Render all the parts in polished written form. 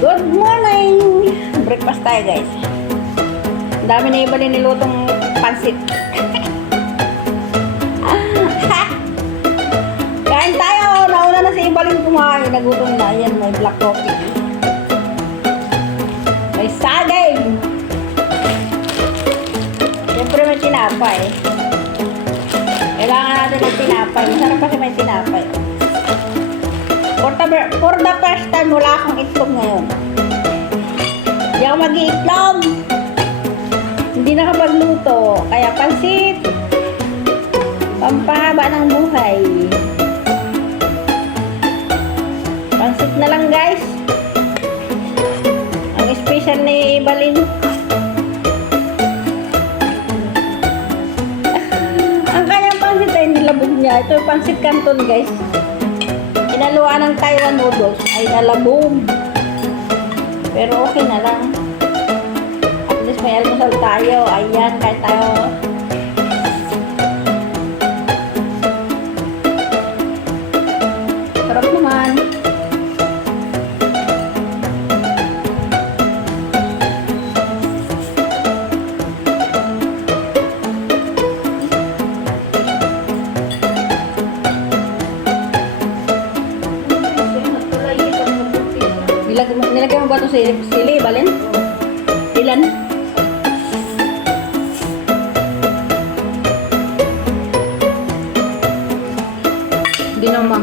Good morning! Breakfast tayo guys. Ang dami na iba din nilutong pansit. Kain tayo! Nauna na si Ibalin kumain. Nagutom na. Ayan, may black coffee. May saging. Siyempre may tinapay. Kailangan natin ng tinapay. Masarap kasi may tinapay. For the first time, wala akong itlog ngayon. Hindi ako mag-iitlog. Hindi nakapagluto. Kaya pansit. Pampahaba ng buhay. Pansit na lang guys. Ang special ni Ibalin. Ang kanyang pansit ay nilabog niya. Ito yung pansit canton guys. Inaluan ng Taiwan noodles ay nalabog. Pero okay na lang. At least may almusal tayo. Ayan, kahit tayo. Sarap naman. Nilagay mo ba ito sili, Balin? Ilan? Hindi naman.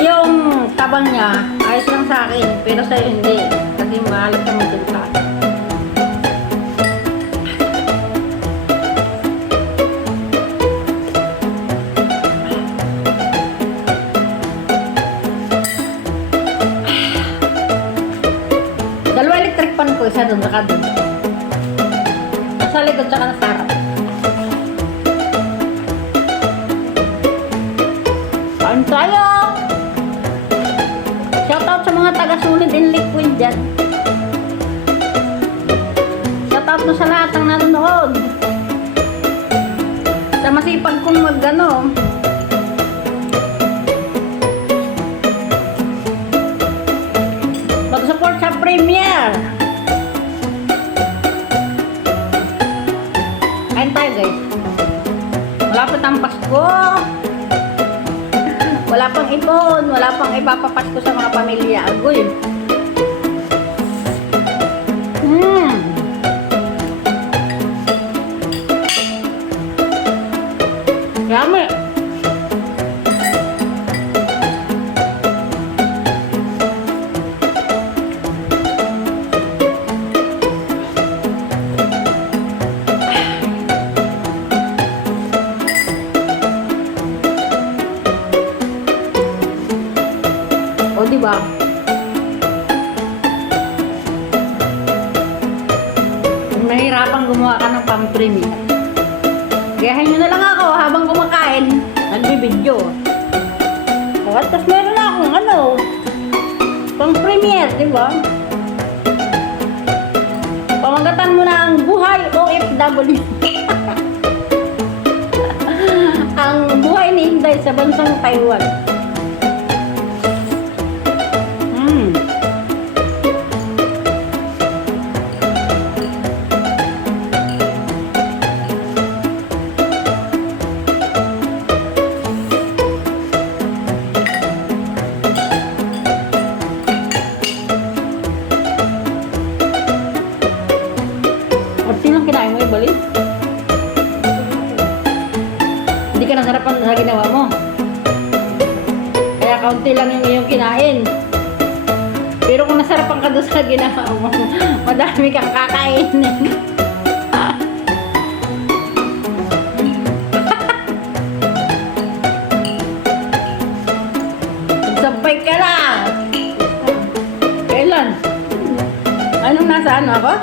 Yung tabang niya, ayos lang sa akin. Pero sa'yo hindi. Kasi mahalat ka magdulta. Dalawa electric pan ko, isa doon, saka doon. Nasa likod, saka nasa harap. Kain tayo! Shoutout sa mga taga-sulit in liquid dyan. Shoutout na sa lahat ng nanonood. Sa masipag kong mag-ano. Mag-support sa Premier. Kain tayo guys. Malapit ang Pasko. Wala pang ipon. Wala pang ipapapasko sa mga pamilya. Agoy. Yummy. O, diba? Kung nahirapan gumawa ka ng pang-premiere, gayahin nyo na lang ako habang kumakain, nagbibideo. At tapos meron na akong ano, pang-premiere, diba? Pamagatan mo na ang buhay OFW. Ang buhay ni Inday sa bansang Taiwan. Sinong kinain mo, Ibalin? Hindi ka nasarapan sa ginawa mo. Kaya kaunti lang yung iyong kinain. Pero kung nasarapan ka doon sa ginawa mo, madami kang kakainin. Sampay ka lang. Kailan? Anong nasa ano ako?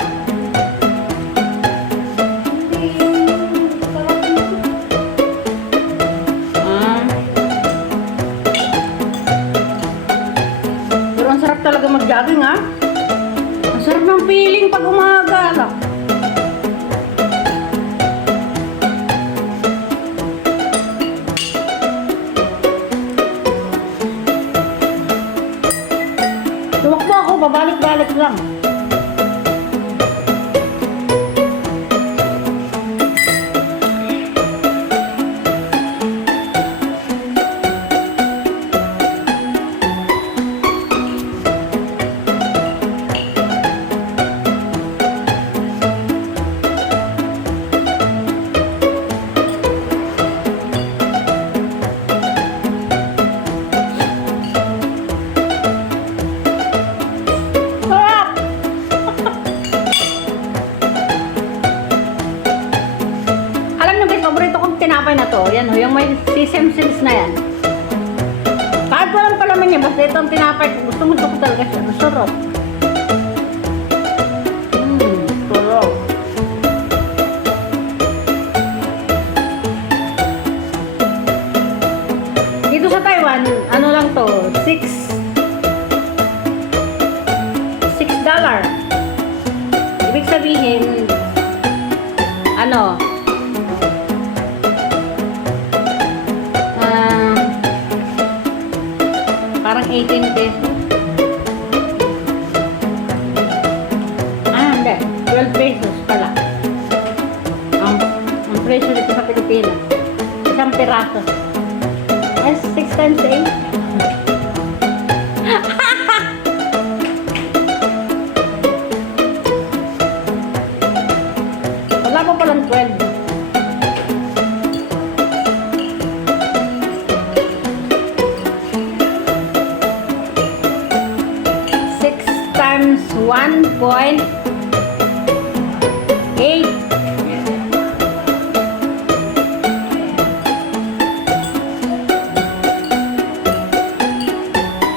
Talaga mag-jogging ha. Ang sarap ng feeling pag umaga. pabalik-balik lang. Sarap! Alam nyo guys, paborito kong tinapay na to. Yan o, yung may sesame seeds na yan. Kahit walang palaman niya, basta ito ang tinapay ko. Gusto mo ito ko talaga siya. Sarap. Sarap. Dito sa Taiwan, ano lang to, $6. Ibig sabihin, ano, parang 18 pesos. Hindi. 12 pesos pala. Ang presyo dito sa Pilipinas. Isang piraso. 6 times 8. Wala pa palang 12. Times 1.8.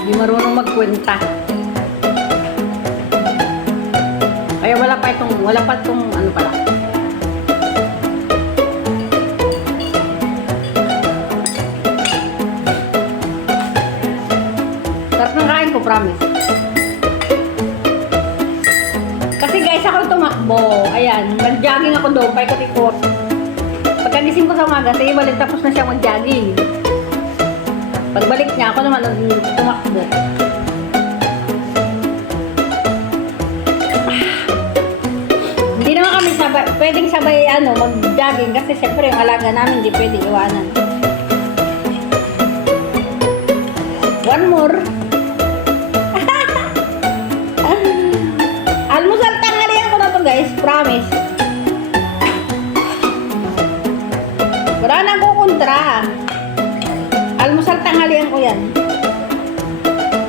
Di marunong magkwenta. Kaya wala pa itong ano pala. Sarap ng kain ko, promise. Kasi guys, ako tumakbo. Ayan, nag-jogging ako doon, paikot-ikot. Pagkagising ko sa umaga, sige balik, tapos na siya mag-jogging. Pagbalik niya, ako naman tumakbo. Hindi naman kami sabay, pwedeng sabay mag-jogging kasi syempre yung alaga namin hindi pwedeng iwanan. One more. Almusal tanghalian ko na to guys, promise. Wala na akong kontra. Almusal tanghalian ko yan.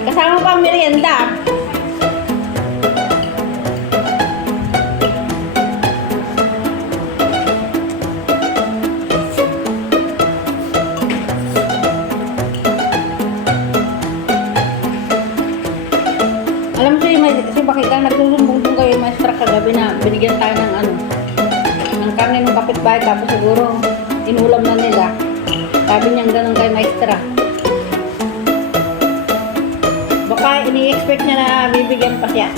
Kasama pa ang merienda. Alam ko si Bakita, nagsusumbong kayo yung maestra kagabi na binigyan tayo ng karne ng kapitbahay, tapos siguro inulam na nila. Sabi niyang ganun kay maestra. Baka ini-expect niya na bibigyan pa siya.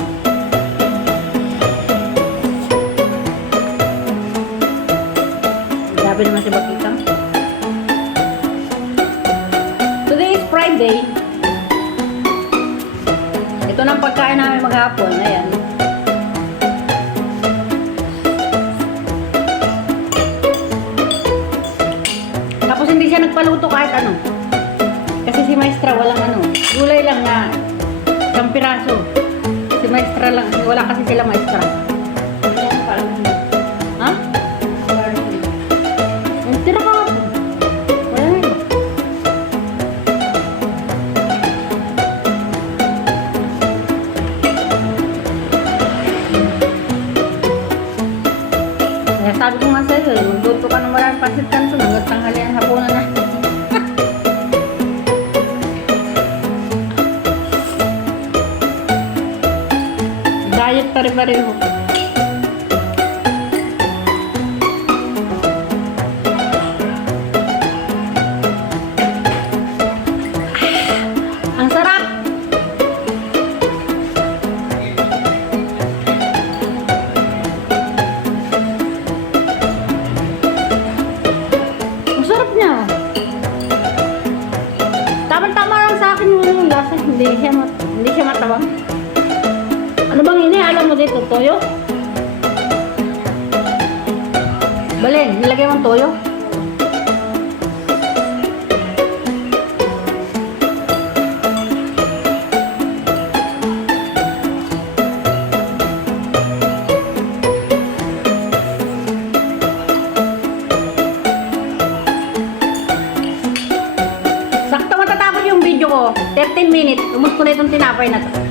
Sabi naman si Bakita. Today is Friday. Ito na ang pagkain namin maghapon. Ayan. Tapos hindi siya nagpaluto kahit ano. Kasi si maestra walang gulay lang na isang piraso. Si maestra lang. Wala kasi sila maestra. Ha? Tira ka po. Wala na yun. Kaya sabi ko nga sa'yo, magluto ka ng maraming pansit kanton hanggang tanghalian hapunan na. Diet pare-pareho. Ang sarap! Niya. Tama-tama lang sa akin yung lasa. Hindi siya matabang. Ano bang inihalang mo dito? Toyo? Balen, nilagay mo ang toyo? Sakto matatapos yung video ko. 13 minutes. Umus ko na itong tinapay na to.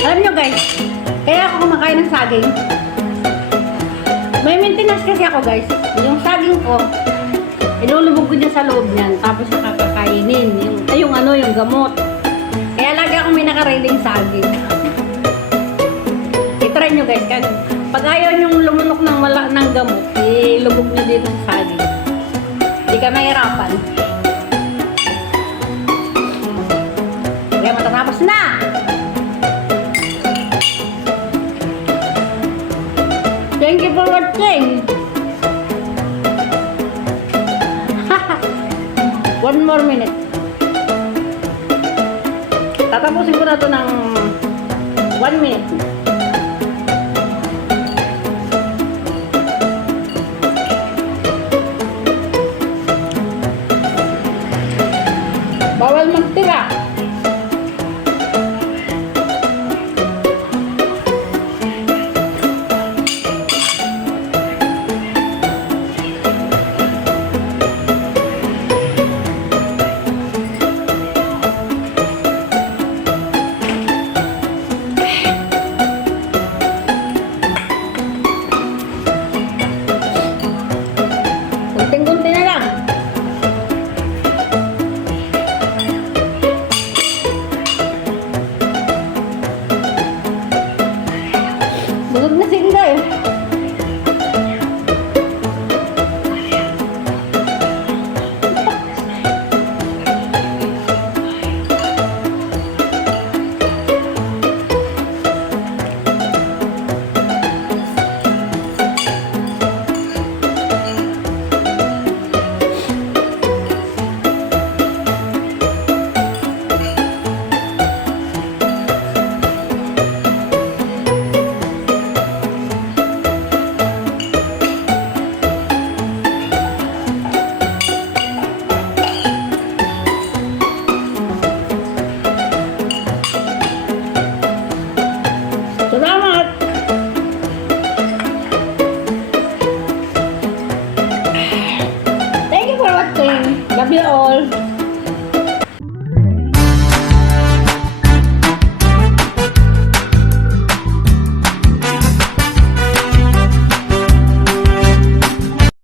Alam nyo guys, kaya ako kumakain ng saging. May maintenance kasi ako guys. Yung saging ko, ilulubog ko dyan sa loob niyan. Tapos nakakakainin. Yung gamot. Kaya lagi akong may nakareading saging. I-try nyo guys. Pag ayaw nyong lumunok ng gamot, ilubog nyo dito sa saging. Hindi ka mahirapan. Kaya matatapos na! Thank you for watching. One more minute. Tatapusin ko na ito ng 1 minute. Bawal magtira. Kunting-kunti na lang. Busog na sila eh. Salamat! Thank you for watching. Love you all.